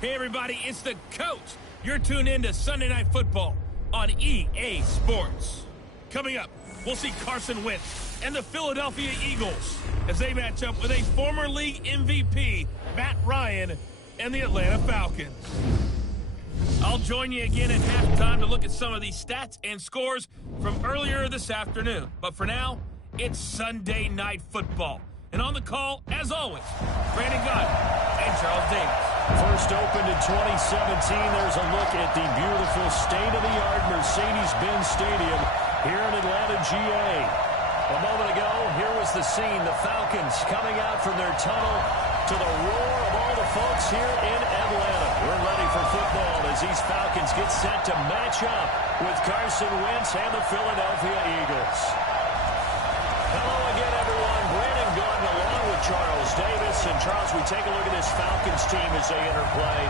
Hey everybody, it's the coach. You're tuned in to Sunday Night Football on EA Sports. Coming up, we'll see Carson Wentz and the Philadelphia Eagles as they match up with a former league MVP, Matt Ryan, and the Atlanta Falcons. I'll join you again at halftime to look at some of these stats and scores from earlier this afternoon. But for now, it's Sunday Night Football. And on the call, as always, Brandon Gunn and Charles Davis. First opened in 2017, there's a look at the beautiful state-of-the-art Mercedes-Benz Stadium here in Atlanta, GA. A moment ago, here was the scene. The Falcons coming out from their tunnel to the roar of all the folks here in Atlanta. We're ready for football as these Falcons get set to match up with Carson Wentz and the Philadelphia Eagles. Hello again, everyone. Brandon Gunn along with Charles Davis. And Charles, we take a look at this Falcons team as they enter play.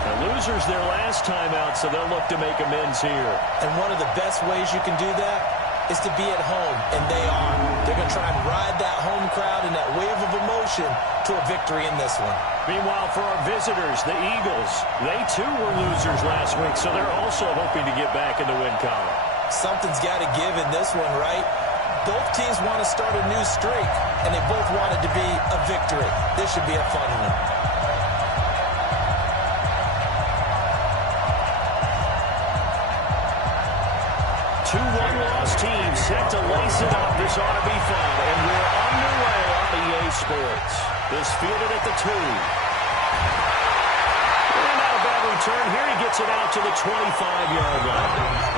The losers their last time out, so they'll look to make amends here. And one of the best ways you can do that is to be at home, and they are. They're going to try and ride that home crowd and that wave of emotion to a victory in this one. Meanwhile, for our visitors, the Eagles, they too were losers last week, so they're also hoping to get back in the win column. Something's got to give in this one, right? Both teams want to start a new streak, and they both want it to be a victory. This should be a fun one. 2 one-loss teams set to lace it up. This ought to be fun, and we're underway on EA Sports. This fielded at the 2. And not a bad return here. He gets it out to the 25-yard line.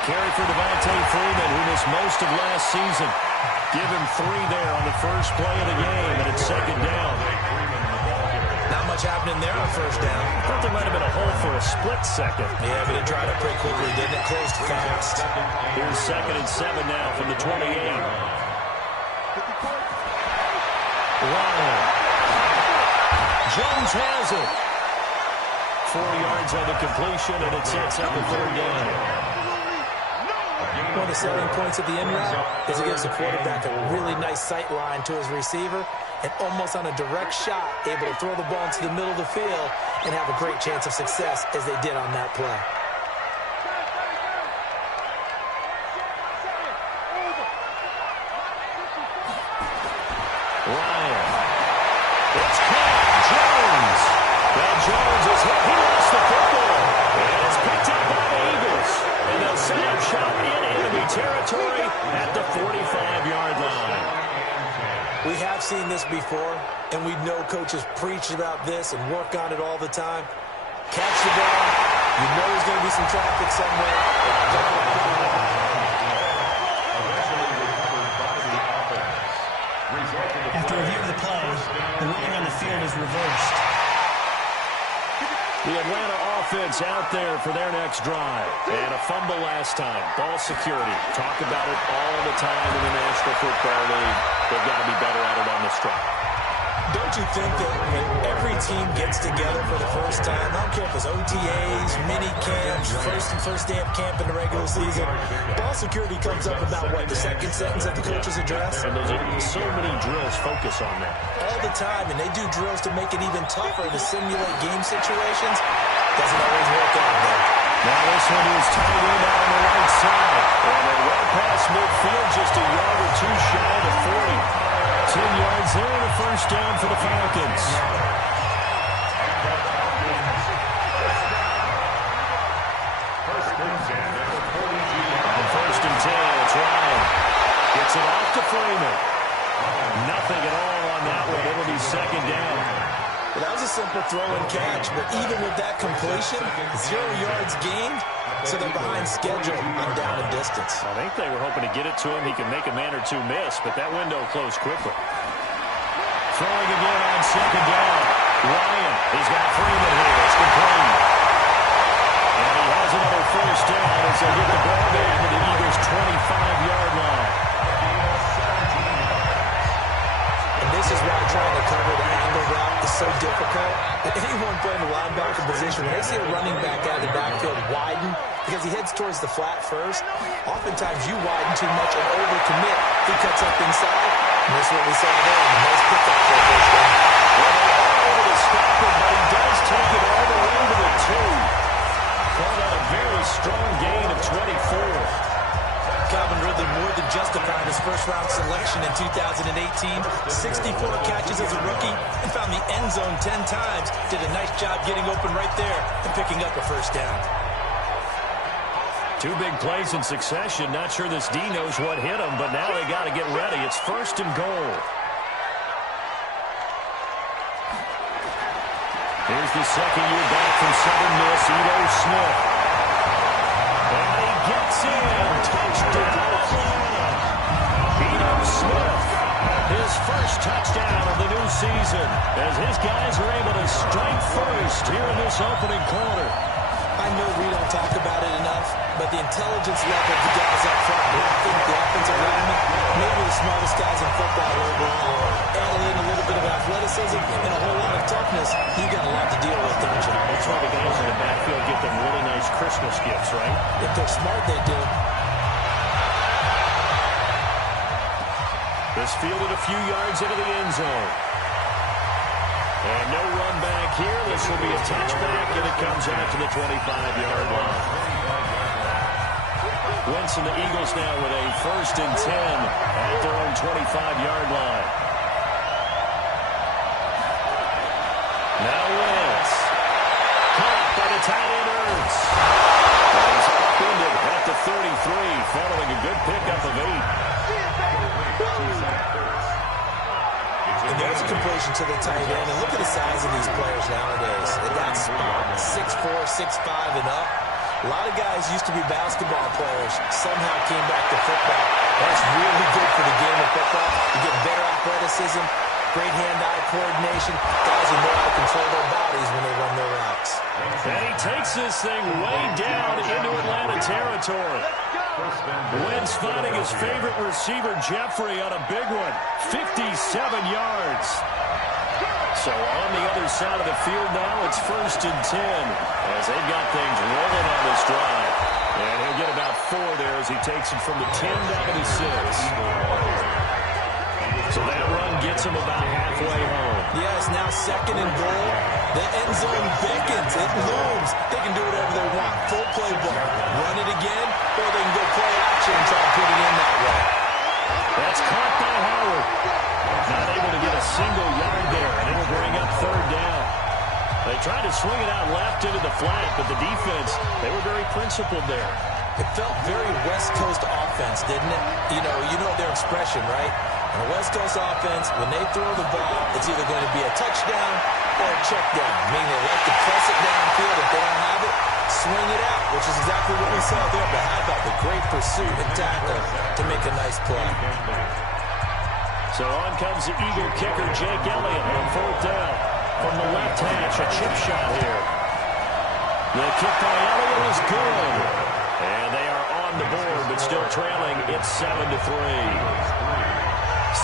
Carry for Devontae Freeman, who missed most of last season. Give him 3 there on the first play of the game, and it's second down. Not much happening there on first down. Thought there might have been a hole for a split second. Yeah, but it dried up pretty quickly, didn't it? Closed fast. Here's 2nd and 7 now from the 28. Ryan. Jones has it. 4 yards on the completion, and it sets up a 3rd down. One of the selling points of the end route is it gives the quarterback a really nice sight line to his receiver and almost on a direct shot able to throw the ball into the middle of the field and have a great chance of success as they did on that play. Ryan. It's caught. Jones. Now Jones is hit. He lost the football. And it's picked up by the Eagles. And they'll set up shop in enemy territory at the 45-yard line. We have seen this before, and we know coaches preach about this and work on it all the time. Catch the ball. You know there's going to be some traffic somewhere. After review of the play, the ruling on the field is reversed. The Atlanta offense out there for their next drive. And a fumble last time. Ball security. Talk about it all the time in the National Football League. They've got to be better at it on this drive. Don't you think that when every team gets together for the first time, I don't care if it's OTAs, mini camps, first day of camp in the regular season, ball security comes up about, what, the second sentence of the coach's address? And those are so many drills focus on that. All the time, and they do drills to make it even tougher to simulate game situations. Doesn't always work out, though. Now this one is tight end out on the right side. And they're well past midfield, just a yard or 2 shy of 40. 10 yards there and a first down for the Falcons. On 1st and 10, it's Ryan. Gets it off to Freeman. Nothing at all on that one. It'll be second down. Well, that was a simple throw and catch, but even with that completion, 0 yards gained, so they're behind schedule on down and distance. I think they were hoping to get it to him. He could make a man or 2 miss, but that window closed quickly. Throwing again on second down. Ryan, he's got Freeman here. It's complete. And he has another first down as they get the ball down to the Eagles' 25-yard line. And this This is why trying to cover the angle route is so difficult. And anyone playing the linebacker position, when they see a running back out of the backfield widen because he heads towards the flat first, oftentimes you widen too much and overcommit. He cuts up inside, and that's what we saw there. A nice pickup for a first down. Well, they're all over to stop him, but he does take it all the way to the 2. Call that a very strong gain of 24. Calvin Ridley more than justified his first-round selection in 2018. 64 catches as a rookie and found the end zone 10 times. Did a nice job getting open right there and picking up a first down. 2 big plays in succession. Not sure this D knows what hit him, but now they got to get ready. It's 1st and goal. Here's the second year back from Southern Miss, Ito Smith. And he gets in. Touchdown, Atlanta. Ito Smith, his first touchdown of the new season, as his guys are able to strike first here in this opening quarter. I know we don't talk about it enough, but the intelligence level of the guys up front blocking, the offensive linemen, maybe the smartest guys in football overall. Add in a little bit of athleticism and a whole lot of toughness, you got a lot to deal with, don't you? That's why the guys in the backfield get them really nice Christmas gifts, right? If they're smart, they do. This fielded a few yards into the end zone. And no run back here. This will be a touchback, and it comes out to the 25-yard line. Wentz and the Eagles now with a 1st and 10 at their own 25-yard line. Now Wentz. Caught by the tight end Ertz. He's upended at the 33, following a good pickup of 8. And there's a completion to the tight end. And look at the size of these players nowadays. At that spot, 6'4", 6'5", and up. A lot of guys used to be basketball players, somehow came back to football. That's really good for the game of football. You get better athleticism, great hand-eye coordination. Guys who know how to control their bodies when they run their routes. And he takes this thing way down into Atlanta territory. Wentz finding his favorite receiver, Jeffrey, on a big one. 57 yards. So on the other side of the field now, it's 1st and 10 as they've got things rolling on this drive. And he'll get about 4 there as he takes it from the 10 down to the 6. So that run gets him about halfway home. Yes, now 2nd and goal. The end zone beckons. It looms. They can do whatever they want. Full playbook. Run it again, or they can go play action and try to put it in that way. That's caught by Howard. Not able to get a single yard there, and it'll bring up 3rd down. They tried to swing it out left into the flat, but the defense, they were very principled there. It felt very West Coast offense, didn't it? You know their expression, right? On a West Coast offense, when they throw the ball, it's either going to be a touchdown or a check down. Meaning they like to press it downfield. If they don't have it, swing it out, which is exactly what we saw there. But how about the great pursuit and tackle to make a nice play? So on comes the Eagle kicker, Jake Elliott, on 4th down. From the left hash, a chip shot here. The kick by Elliott is good. And they are on the board, but still trailing. It's 7-3.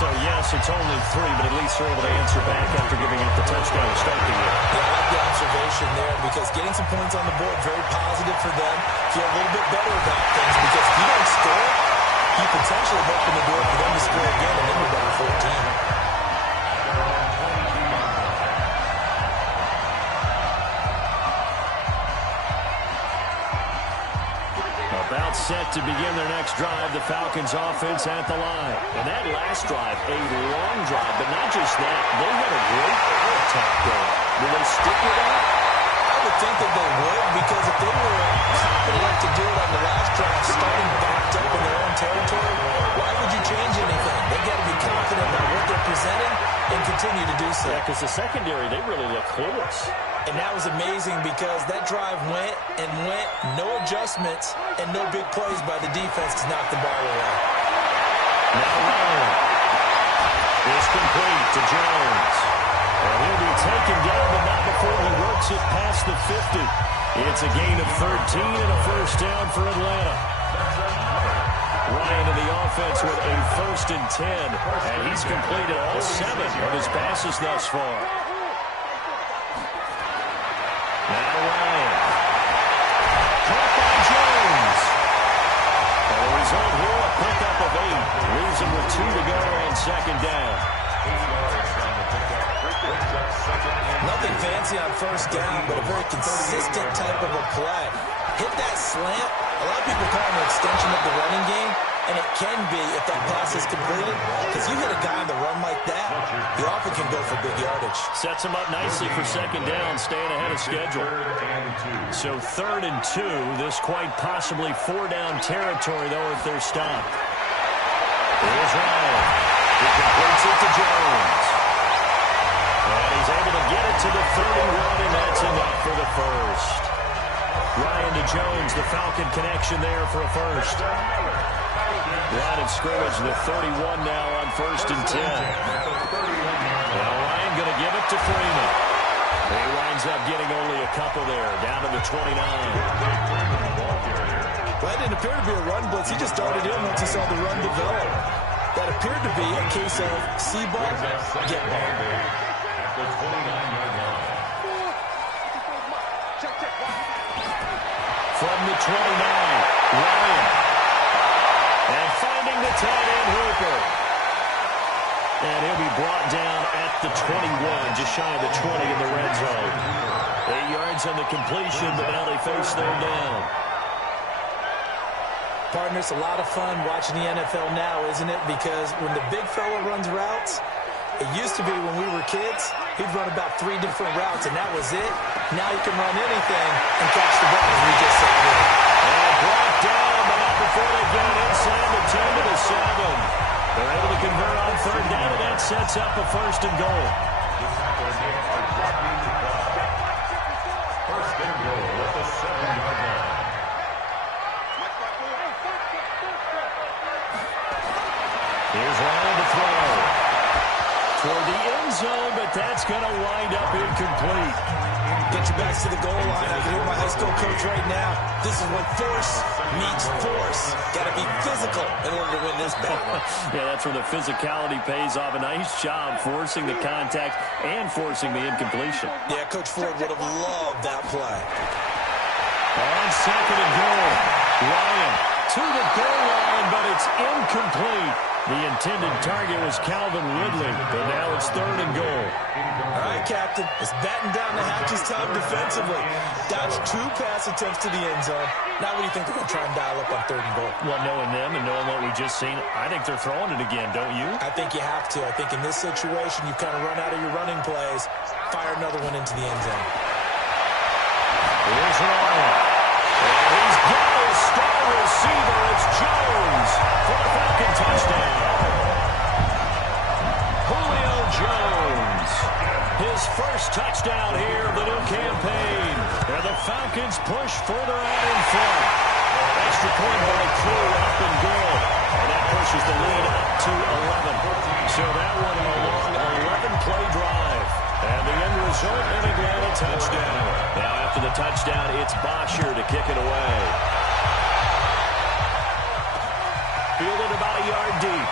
So, yes, it's only 3, but at least they're able to answer back after giving up the touchdown to start the year. Yeah, I like the observation there because getting some points on the board, very positive for them. Feel a little bit better about things because if you don't score, you potentially open the door for them to score again and then you're down 14. About set to begin their next drive, the Falcons offense at the line. And that last drive, a long drive, but not just that. They had a great air attack going. Will they stick with that? I would think that they would because if they were confident enough to do it on the last drive, starting backed up in their own territory, why would you change anything? They got to be confident about what they're presenting and continue to do so. Yeah, because the secondary, they really look clueless. And that was amazing because that drive went and went, no adjustments, and no big plays by the defense to knock the ball away. Now Ryan is complete to Jones. And he'll be taken down, but not before he works it past the 50. It's a gain of 13 and a first down for Atlanta. Ryan in the offense with a 1st and 10. And he's completed all 7 of his passes thus far. Now Ryan. Caught by Jones. And the result here, a pickup of 8. Leaves him with 2 to go on 2nd down. Nothing fancy on 1st down, but a very consistent type of a play. Hit that slant. A lot of people call it an extension of the running game, and it can be if that pass is completed, because you hit a guy on the run like that, he often can go for big yardage. Sets him up nicely for 2nd down, staying ahead of schedule. So 3rd and 2, this quite possibly 4-down territory, though, if they're stopped. Here's Ryan. He completes it to Jones. And he's able to get it to the 31, and that's enough for the 1st. Ryan to Jones, the Falcon connection there for a 1st. Line of scrimmage, the 31 now on 1st and 10. Now Ryan going to give it to Freeman. He winds up getting only a couple there, down to the 29. Well, that didn't appear to be a run blitz. He just darted in once he saw the run develop. That appeared to be a case of see ball, get ball. From the 29, Ryan. And finding the tight end Hooper. And he'll be brought down at the 21, just shy of the 20 in the red zone. 8 yards on the completion, but now they face 3rd down. Partner, it's a lot of fun watching the NFL now, isn't it? Because when the big fella runs routes, it used to be when we were kids, he'd run about 3 different routes, and that was it. Now he can run anything and catch the ball, as we just saw there. And brought down, but not before they get it inside the 10 to the 7. They're able to convert on 3rd down, and that sets up a 1st and goal. 1st and goal at the 7-yard line. Here's Ryan to throw. Toward the end zone, but that's going to wind up incomplete. Get your backs to the goal line. I can hear my high school coach right now. This is when force meets force. Got to be physical in order to win this battle. Yeah, that's where the physicality pays off. A nice job forcing the contact and forcing the incompletion. Yeah, Coach Ford would have loved that play. On 2nd and goal, Ryan to the goal line, but it's incomplete. The intended target was Calvin Ridley, but now it's 3rd and goal. All right, Captain. It's batten down the hatches time defensively. Dodged 2 pass attempts to the end zone. Now what do you think they're going to try and dial up on 3rd and goal? Well, knowing them and knowing what we just seen, I think they're throwing it again, don't you? I think you have to. I think in this situation, you've kind of run out of your running plays. Fire another one into the end zone. Here's Ryan. And he's got his star receiver. It's Jones for the Falcon touchdown. Julio Jones. His first touchdown here of the new campaign. And the Falcons push further out in front. Extra point by Crew up and good. And that pushes the lead up to 11. So that one a long 11-play drive. And the end result, an Atlanta touchdown. Now after the touchdown, it's Bosher to kick it away. Fielded about a yard deep.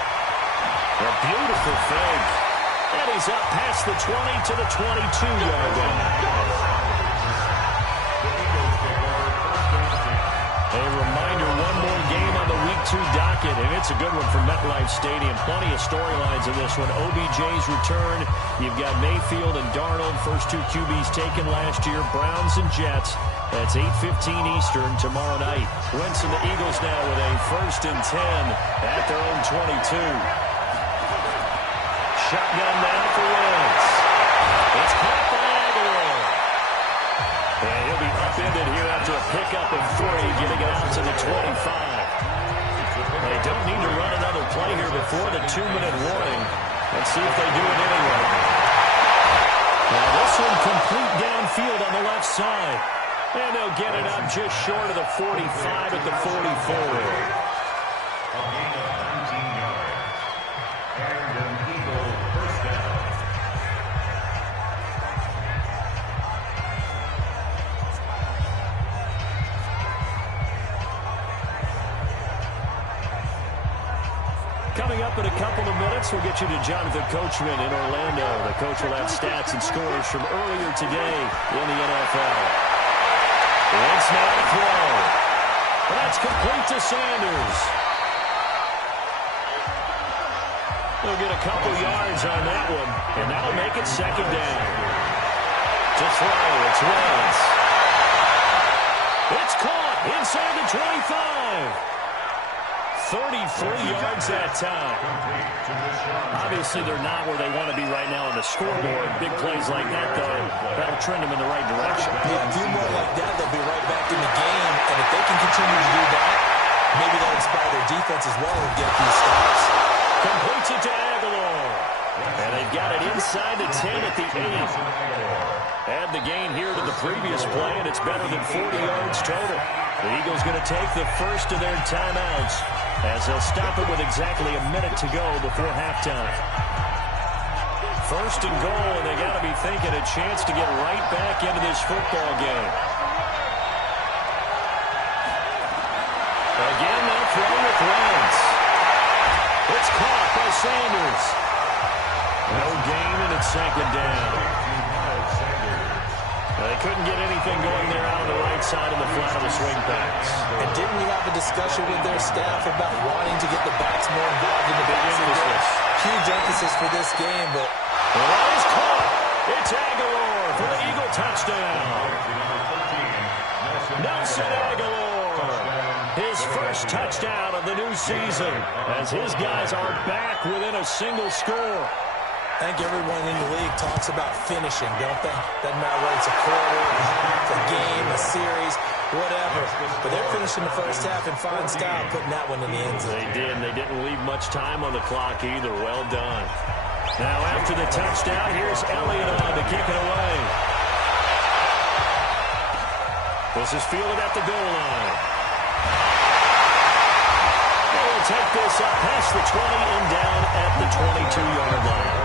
A beautiful fake. And he's up past the 20 to the 22-yard line. A reminder, one more game on the Week 2 docket, and it's a good one from MetLife Stadium. Plenty of storylines in this one. OBJ's return. You've got Mayfield and Darnold, first 2 QBs taken last year. Browns and Jets. That's 8:15 Eastern tomorrow night. Wentz and the Eagles now with a 1st and 10 at their own 22. Shotgun now for Wentz. It's caught by Aguilar. And he'll be upended here after a pickup of 3, getting it out to the 25. They don't need to run another play here before the 2-minute warning. Let's see if they do it anyway. Now this one complete downfield on the left side. And they'll get it up just short of the 45 at the 44. A gain of 19 yards. And an Eagle first down. up in a couple of minutes. We'll get you to Jonathan Coachman in Orlando. The coach will have stats and scores from earlier today in the NFL. It's now to throw. But that's complete to Sanders. He'll get a couple yards on that one, and that'll make it second down. To throw, it's Wentz. It's caught inside the 25. 33 yards that time. Obviously, they're not where they want to be right now on the scoreboard. Big plays like that, though, that'll trend them in the right direction. Yeah, a few more like that, they'll be right back in the game. And if they can continue to do that, maybe that'll inspire their defense as well and get a few stops. Completes it to Aguilar. And they've got it inside the 10 at the 8. Add the gain here to the previous play, and it's better than 40 yards total. The Eagles going to take the first of their timeouts as they'll stop it with exactly a minute to go before halftime. First and goal, and they got to be thinking a chance to get right back into this football game. Again, they'll throw with Wentz. It's caught by Sanders. No gain, and it's second down. They couldn't get anything going there out on the right side of the flat of the swing pass. And didn't we have a discussion with their staff about wanting to get the backs more involved in the passing game? Huge emphasis for this game, but... Well, that is caught. It's Aguilar for the Eagle touchdown. Nelson Aguilar, his first touchdown of the new season, as his guys are back within a single score. I think everyone in the league talks about finishing, don't they? Doesn't matter whether it's a quarter, a half, a game, a series, whatever. But they're finishing the first half in fine style, putting that one in the end zone. They did, and they didn't leave much time on the clock either. Well done. Now after the touchdown, here's Elliott on to kick it away. This is fielded at the goal line. They will take this up past the 20 and down at the 22-yard line.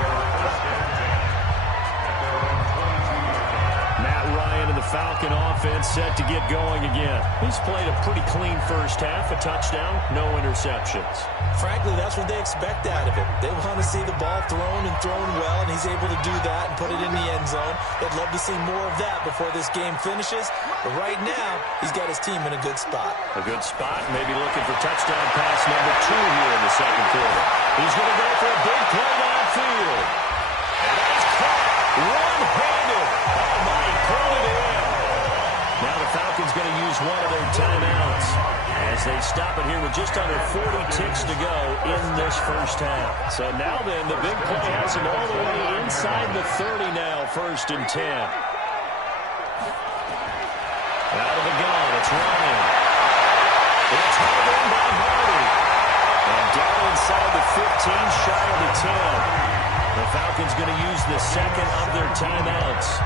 The Falcon offense set to get going again. He's played a pretty clean first half, a touchdown, no interceptions. Frankly, that's what they expect out of him. They want to see the ball thrown and thrown well, and he's able to do that and put it in the end zone. They'd love to see more of that before this game finishes. But right now, he's got his team in a good spot. A good spot, maybe looking for touchdown pass number 2 here in the second quarter. He's going to go for a big play downfield. And that is caught one-handed. Oh, my, pulled it in. Now the Falcons going to use one of their timeouts as they stop it here with just under 40 ticks to go in this first half. So now then, the big play has him all the way inside the 30 now, first and 10. Out of the gun, it's Ryan. It's held in by Hardy. And down inside the 15, shy of the 10. The Falcons going to use the second of their timeouts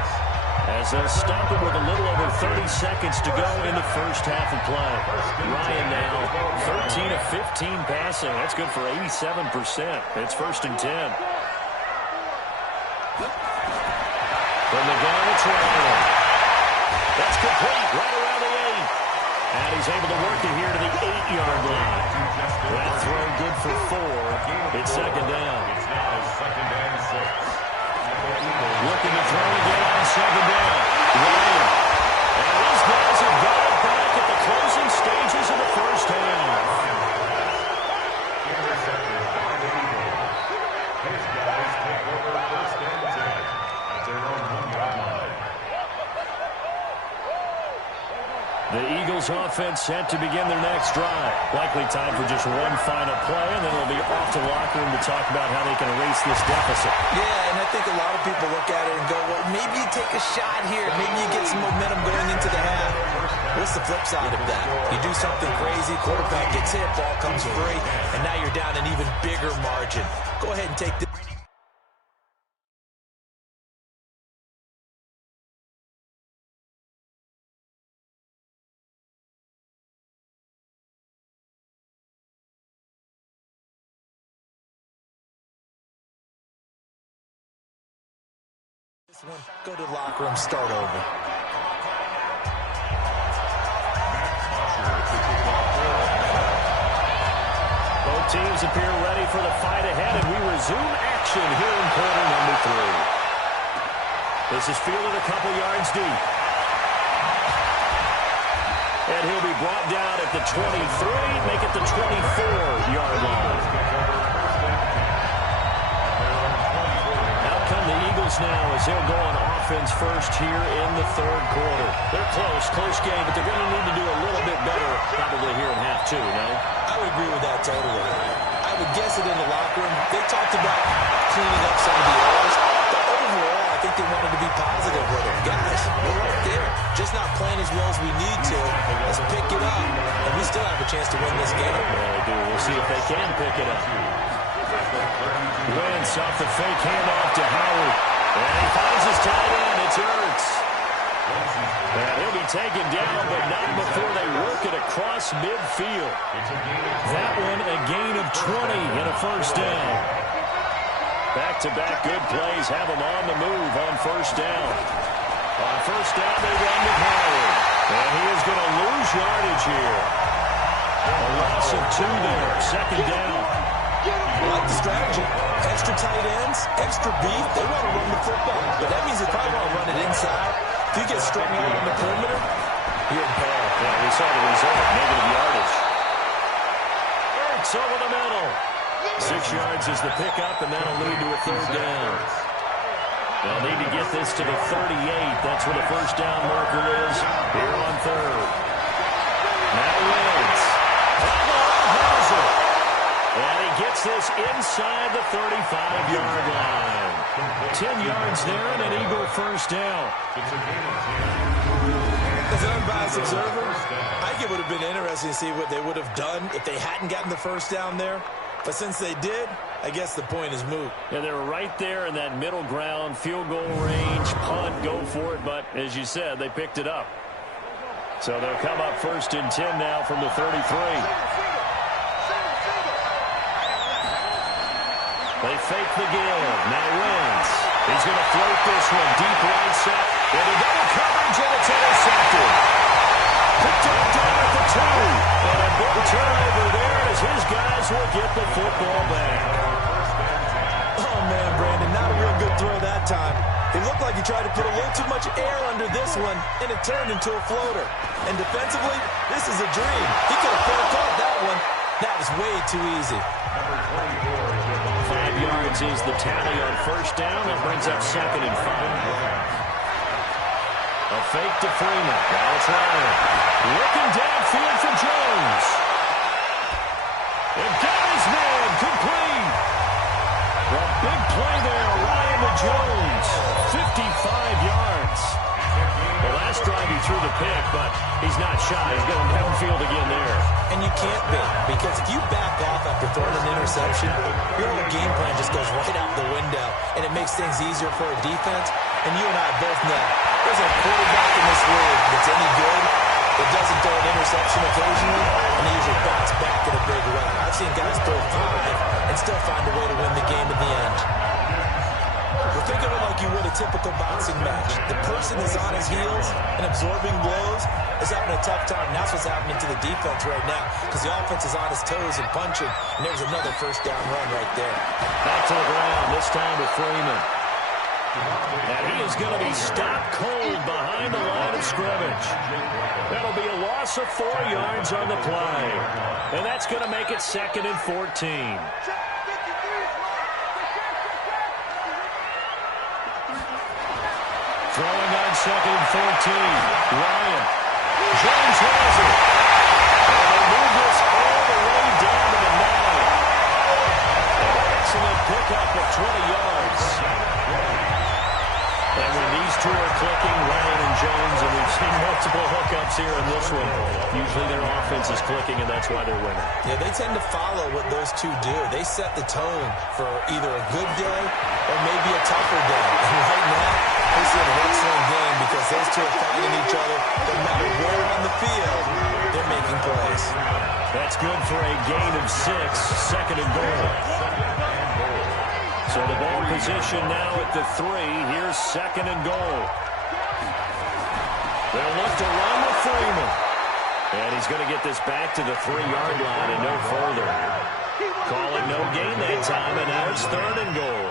as they'll stop it with a little over 30 seconds to go in the first half of play. Ryan now 13 of 15 passing. That's good for 87%. It's first and 10. From the gun, it's Ryan. That's complete right around the 8. And he's able to work it here to the 8-yard line. That throw good for 4. It's second down. Looking to throw again on second down. Ryan. And these guys have got it back at the closing stages of the first half. Intercepted by the Eagles. His guys take over first and 10 at their own 1-yard line. The Eagles offense set to begin their next drive. Likely time for just one final play, and then it'll be off to the locker room to talk about how they can erase this deficit. Yeah, and I think a lot of people look at it and go, well, maybe you take a shot here. Maybe you get some momentum going into the half. What's the flip side of that? You do something crazy, quarterback gets hit, ball comes free, and now you're down an even bigger margin. Go ahead and take this. One, go to the locker room, start over. Both teams appear ready for the fight ahead, and we resume action here in quarter number 3. This is fielded a couple yards deep. And he'll be brought down at the 23, make it the 24-yard line. Out come the Eagles now as they'll go on offense first here in the third quarter. They're close game, but they're going to need to do a little bit better probably here in half 2, no? I would agree with that totally. I would guess it in the locker room. They talked about cleaning up some of the errors, but overall, I think they wanted to be positive with it. Guys, we're right there. Just not playing as well as we need to. Let's pick it up, and we still have a chance to win this game. Yeah, they do. We'll see if they can pick it up. Wentz off the fake handoff to Howard. And he finds his tight end. It's Ertz. And he'll be taken down, but not before they work it across midfield. That one a gain of 20 and a first down. Back-to-back good plays have them on the move on first down. On first down, they run with Howard. And he is going to lose yardage here. A loss of 2 there. Second down. I like the strategy. Extra tight ends, extra beef. They want to run the football, but that means they probably want to run it inside. If you get strung out on the perimeter, you're in peril. Yeah, we saw the result. Negative yardage. Ertz over the middle. 6 yards is the pickup, and that'll lead to a third down. They'll need to get this to the 38. That's where the first down marker is here on third. Now Wentz. And he gets this inside the 35-yard line. 10 yards there and an Eagle first down. As an unbiased observer, I think it would have been interesting to see what they would have done if they hadn't gotten the first down there. But since they did, I guess the point is moot. Yeah, they were right there in that middle ground, field goal range, punt, go for it. But as you said, they picked it up. So they'll come up first and 10 now from the 33. They fake the give. Now Wentz. He's going to float this one deep right side. Into double coverage, and it's intercepted. Picked up down at the 2. And a big turnover there as his guys will get the football back. Oh, man, Brandon, not a real good throw that time. It looked like he tried to put a little too much air under this one, and it turned into a floater. And defensively, this is a dream. He could have caught that one. That was way too easy. 5 yards is the tally on first down. That brings up second and 5. A fake to Freeman. Now it's Ryan. Looking downfield for Jones. And got his man complete. A big play there. Ryan to Jones. 55 yards. The last drive he threw the pick, but he's not shy. He's going downfield again there. And you can't be, because if you back off after throwing an interception, your whole game plan just goes right out the window, and it makes things easier for a defense. And you and I both know there's a quarterback in this league that's any good that doesn't throw an interception occasionally, and he usually bounce back in a big way. I've seen guys throw 5 and still find a way to win the game in the end. Well, think of it like you would a typical boxing match. The person is on his heels and absorbing blows is having a tough time. And that's what's happening to the defense right now, because the offense is on his toes and punching, and there's another first down run right there. Back to the ground, this time with Freeman. And he is going to be stopped cold behind the line of scrimmage. That'll be a loss of 4 yards on the play. And that's going to make it second and 14. Throwing on second and 14. Ryan. Jones has it. And they move this all the way down to the 9. An excellent pickup of 20 yards. And when these two are clicking, Ryan and Jones, and we've seen multiple hookups here in this one, usually their offense is clicking, and that's why they're winning. Yeah, they tend to follow what those two do. They set the tone for either a good day or maybe a tougher day. And right now, this is an excellent game because those two are fighting each other. No matter where on the field, they're making plays. That's good for a gain of 6, second and goal. So the ball position now at the 3. Here's second and goal. They'll look to run with Freeman. And he's going to get this back to the 3-yard line and no further. Call it no gain that time, and now it's 3rd and goal.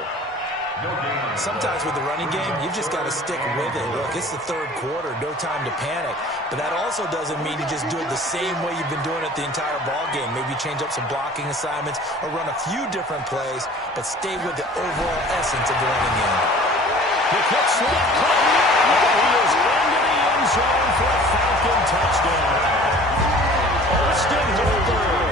Sometimes with the running game, you've just got to stick with it. Look, it's the 3rd quarter, no time to panic. But that also doesn't mean you just do it the same way you've been doing it the entire ball game. Maybe change up some blocking assignments or run a few different plays, but stay with the overall essence of the running game. The kick slip caught. He is into the end zone for a Falcon touchdown. Austin Hooper,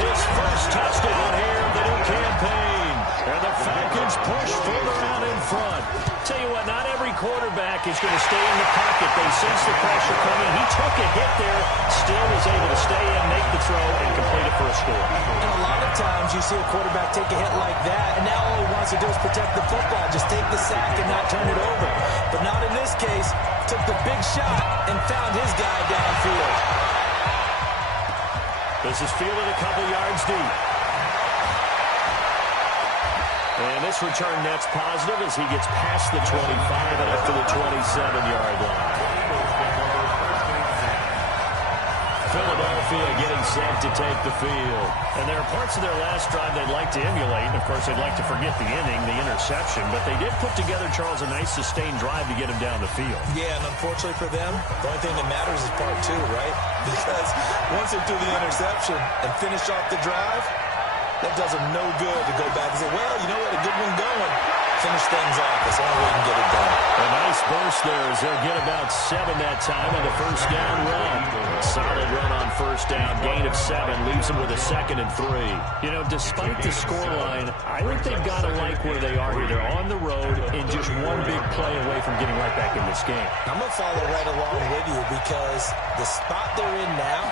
his first touchdown here of the new campaign. And the Falcons push further out in front. Tell you what, not every quarterback is going to stay in the pocket. They sense the pressure coming. He took a hit there, still was able to stay in, make the throw, and complete it for a score. And a lot of times you see a quarterback take a hit like that, and now all he wants to do is protect the football. Just take the sack and not turn it over. But not in this case. Took the big shot and found his guy downfield. This is fielded a couple yards deep. And this return net's positive as he gets past the 25 and up to the 27-yard line. Philadelphia getting set to take the field. And there are parts of their last drive they'd like to emulate. And, of course, they'd like to forget the inning, the interception. But they did put together, Charles, a nice sustained drive to get him down the field. Yeah, and unfortunately for them, the only thing that matters is part 2, right? Because once they do the interception and finish off the drive, that does them no good to go back and say, well, you know what, a good one going. Finish things off. That's the only way you can get it done. A nice burst there as they'll get about 7 that time on the first down run. Solid run on first down. Gain of 7 leaves them with a 2nd and 3. You know, despite the scoreline, I think they've got to like where they are here. They're on the road and just one big play away from getting right back in this game. I'm going to follow right along with you because the spot they're in now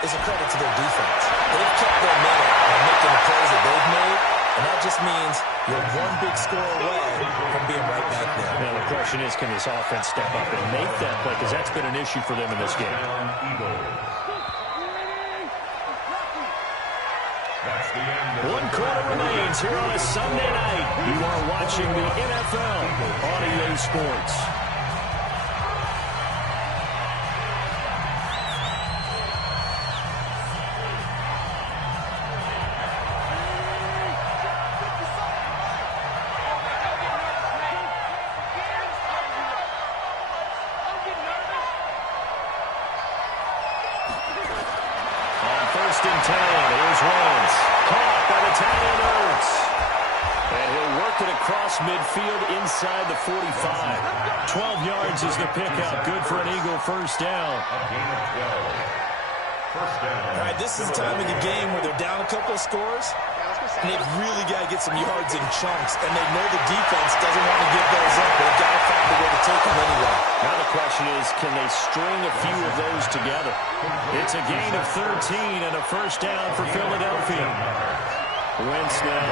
is a credit to their defense. They've kept their minute by making the plays that they've made, and that just means you're one big score away from being right back there. Now, the question is, can this offense step up and make that play? Because that's been an issue for them in this game. One quarter remains here on a Sunday night. You are watching the NFL on EA Sports. First and 10. Here's Wentz. Caught by the tight end Ertz. And he'll work it across midfield inside the 45. 12 yards is the pickup. Good for an Eagle first down. All right, this is the time of the game where they're down a couple of scores, and they've really got to get some yards in chunks, and they know the defense doesn't want to give those up, but they've got to find a way to take them anyway. Now the question is, can they string a few of those together? It's a gain of 13 and a first down for Philadelphia. Wentz now,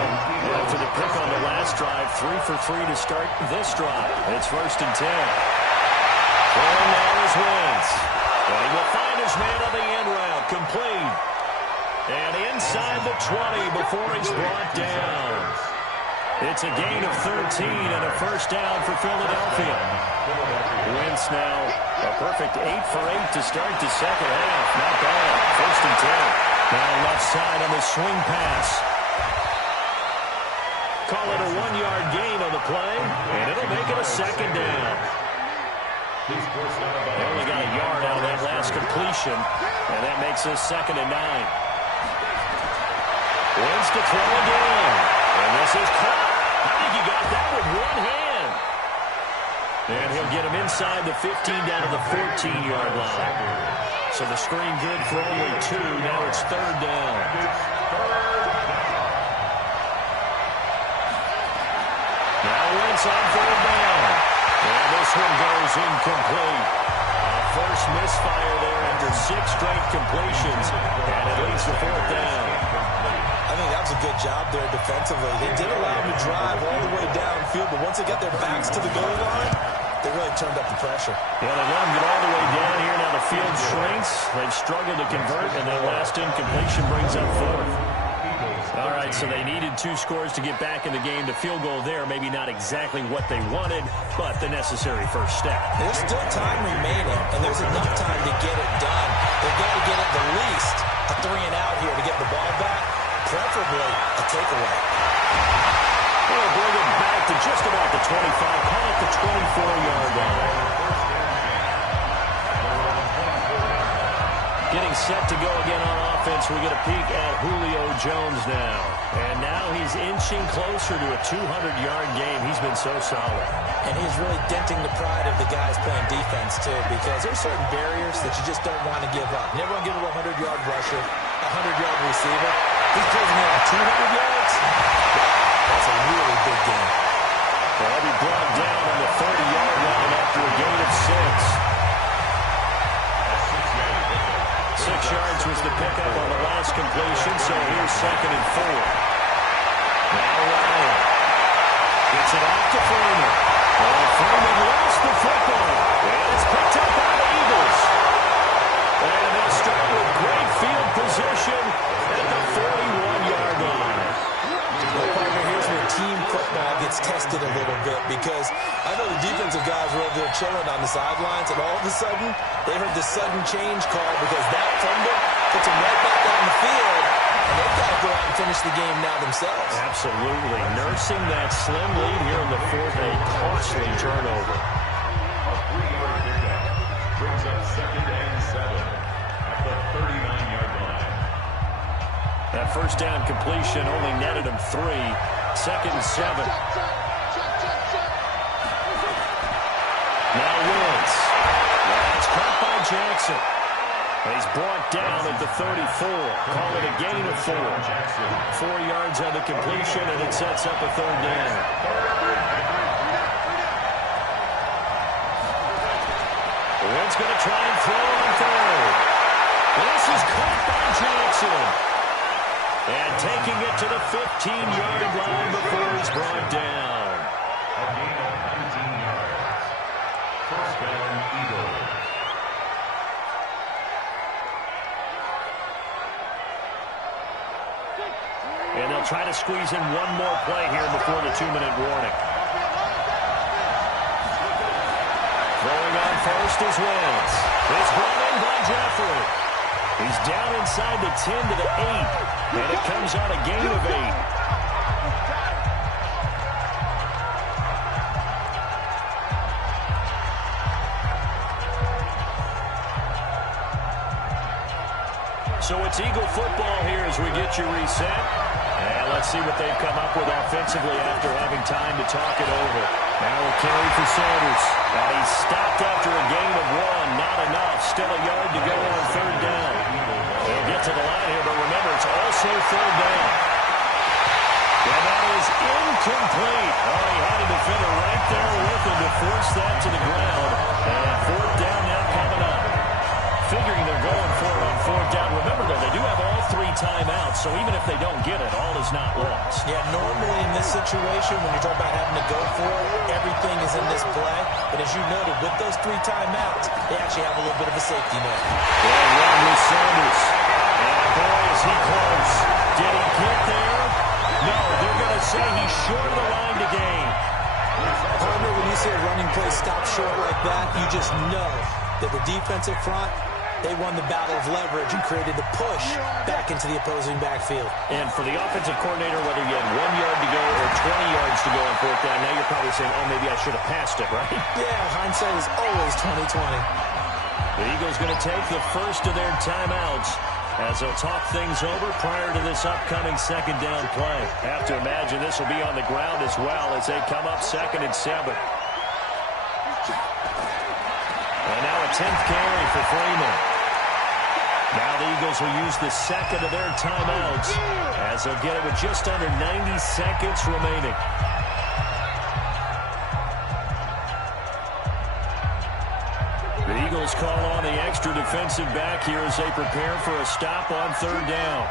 after the pick on the last drive, 3 for 3 to start this drive. It's first and 10. Throwing now is Wentz. And he will find his man on the end route, complete. And inside the 20 before he's brought down. It's a gain of 13 and a first down for Philadelphia. Wentz now a perfect 8 for 8 to start the second half. Not bad. First and 10. Now left side on the swing pass. Call it a 1-yard gain on the play, and it'll make it a second down. They only got a yard out of that last completion, and that makes this 2nd and 9. Wentz to throw again, and this is caught. I think he got that with one hand. And he'll get him inside the 15 down to the 14-yard line. So the screen good for only 2. Now it's 3rd down. Now Wentz on 3rd down. And this one goes incomplete. First misfire there after 6 straight completions. And it leads to 4th down. I think that was a good job there defensively. They did allow them to drive all the way downfield, but once they got their backs to the goal line, they really turned up the pressure. Yeah, they let them get all the way down here. Now the field shrinks. They've struggled to convert, and that last incompletion brings up 4th. All right, so they needed 2 scores to get back in the game. The field goal there, maybe not exactly what they wanted, but the necessary first step. There's still time remaining, and there's enough time to get it done. They've got to get at the least a 3 and out here to get the ball back. preferably a takeaway. They'll bring it back to just about the 25, call it the 24-yard line. Getting set to go again on offense. We get a peek at Julio Jones now. And now he's inching closer to a 200-yard game. He's been so solid. And he's really denting the pride of the guys playing defense, too, because there's certain barriers that you just don't want to give up. Never want to give up a 100-yard rusher, a 100-yard receiver. He's closing in on 200 yards. That's a really big game. Well, he'll be brought down on the 30-yard line after a gain of 6. 6 yards was the pickup on the last completion, so here's 2nd and 4. Now Ryan gets it off to Freeman. And Freeman lost the football. And it's picked up by the Eagles. And they'll start with great field position at the 41-yard line. Well, partner, here's where team football gets tested a little bit, because I know the defensive guys were over there chilling on the sidelines, and all of a sudden, they heard the sudden change call because that fumble puts them right back on the field, and they've got to go out and finish the game now themselves. Absolutely. Nursing that slim lead here in the 4th, a costly turnover. A 3-yard pickup brings up 2nd and 7 at the 39-yard line. That first down completion only netted him 3. 2nd and 7. Now Woods. That's caught by Jackson. And he's brought down at the 34. Call it a gain of 4. 4 yards on the completion, and it sets up a 3rd down. Woods going to try and throw on 3rd. This is caught by Jackson. And taking it to the 15-yard line before he's brought down. A gain of 19 yards. First down, Eagles. And they'll try to squeeze in one more play here before the 2-minute warning. Throwing on first is Wentz. It's brought in by Jeffrey. He's down inside the 10 to the 8. And it comes on a gain of 8. So it's Eagle football here as we get you reset. And let's see what they've come up with offensively after having time to talk it over. Now a carry for Sanders. And he's stopped after a gain of 1. Not enough. Still a yard to go on 3rd down. They'll get to the line here, but remember, it's also 3rd down. And that is incomplete. Oh, he had a defender right there with him to force that to the ground. And 4th down now coming up. Figuring they're going for it on 4th down. Remember, though, they do have all 3 timeouts, so even if they don't get it, all is not lost. Yeah, normally in this situation, when you're talking about having to go for it, everything is in this play. But as you noted, with those 3 timeouts, they actually have a little bit of a safety net. Well, run with Sanders. And boy, is he close. Did he get there? No, they're going to say he's short of the line to gain. Partner, when you see a running play stop short like that, you just know that the defensive front, they won the battle of leverage and created the push back into the opposing backfield. And for the offensive coordinator, whether you had 1 yard to go or 20 yards to go on 4th down, now you're probably saying, oh, maybe I should have passed it, right? Yeah, hindsight is always 20/20. The Eagles going to take the first of their timeouts as they'll talk things over prior to this upcoming 2nd down play. Have to imagine this will be on the ground as well as they come up 2nd and 7. And now a 10th carry for Freeman. Now the Eagles will use the 2nd of their timeouts as they'll get it with just under 90 seconds remaining. The Eagles call on the extra defensive back here as they prepare for a stop on 3rd down.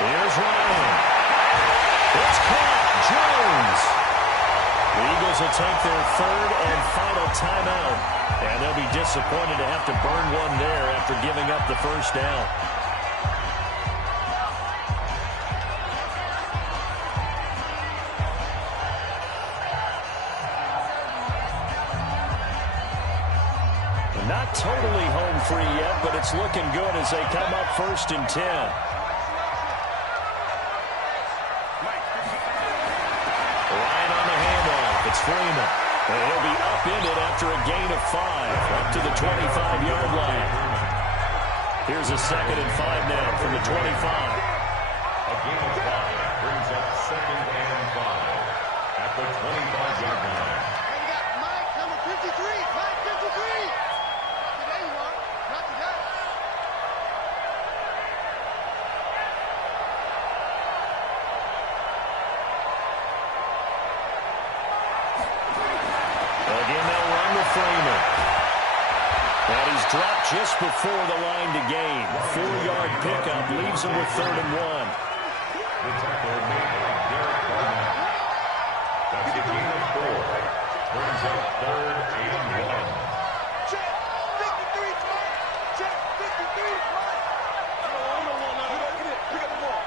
Here's Ryan. It's caught. Jones. The Eagles will take their 3rd and final timeout. And they'll be disappointed to have to burn one there after giving up the 1st down. but it's looking good as they come up 1st and 10. Ryan on the handoff. It's Freeman. And he'll be upended after a gain of 5, up to the 25-yard line. Here's a 2nd and 5 now from the 25. A gain of 5 brings up 2nd and 5 at the 25-yard line. And you got Mike, number 53. Mike 53. There you are. Not the guy. Again, they'll run with Freeman. And he's dropped just before the line to gain. 4-yard pickup leaves him with 3rd and 1. The tackle made by Derek Barnett. That's a gain of 4. Brings up 3rd and 1. Check. 53, Mike. Check. 53, Mike. Pick up the ball.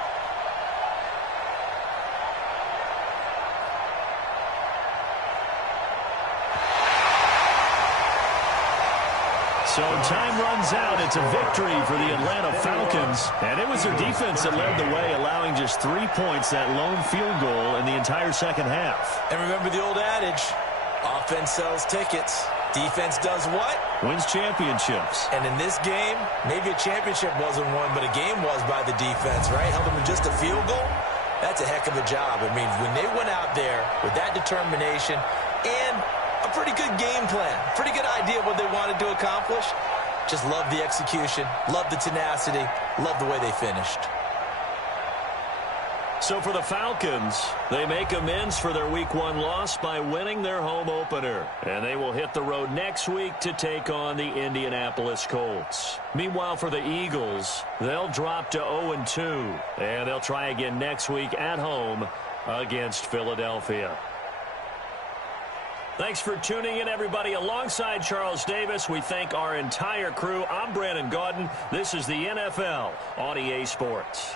So time runs out. It's a victory for the Atlanta Falcons. And it was their defense that led the way, allowing just 3 points, that lone field goal in the entire second half. And remember the old adage, offense sells tickets. Defense does what? Wins championships. And in this game, maybe a championship wasn't won, but a game was by the defense, right? Held them to just a field goal. That's a heck of a job. I mean, when they went out there with that determination and a pretty good game plan, pretty good idea of what they wanted to accomplish, just love the execution, love the tenacity, love the way they finished. So for the Falcons, they make amends for their Week 1 loss by winning their home opener. And they will hit the road next week to take on the Indianapolis Colts. Meanwhile, for the Eagles, they'll drop to 0-2. And they'll try again next week at home against Philadelphia. Thanks for tuning in, everybody. Alongside Charles Davis, we thank our entire crew. I'm Brandon Gaudin. This is the NFL on EA Sports.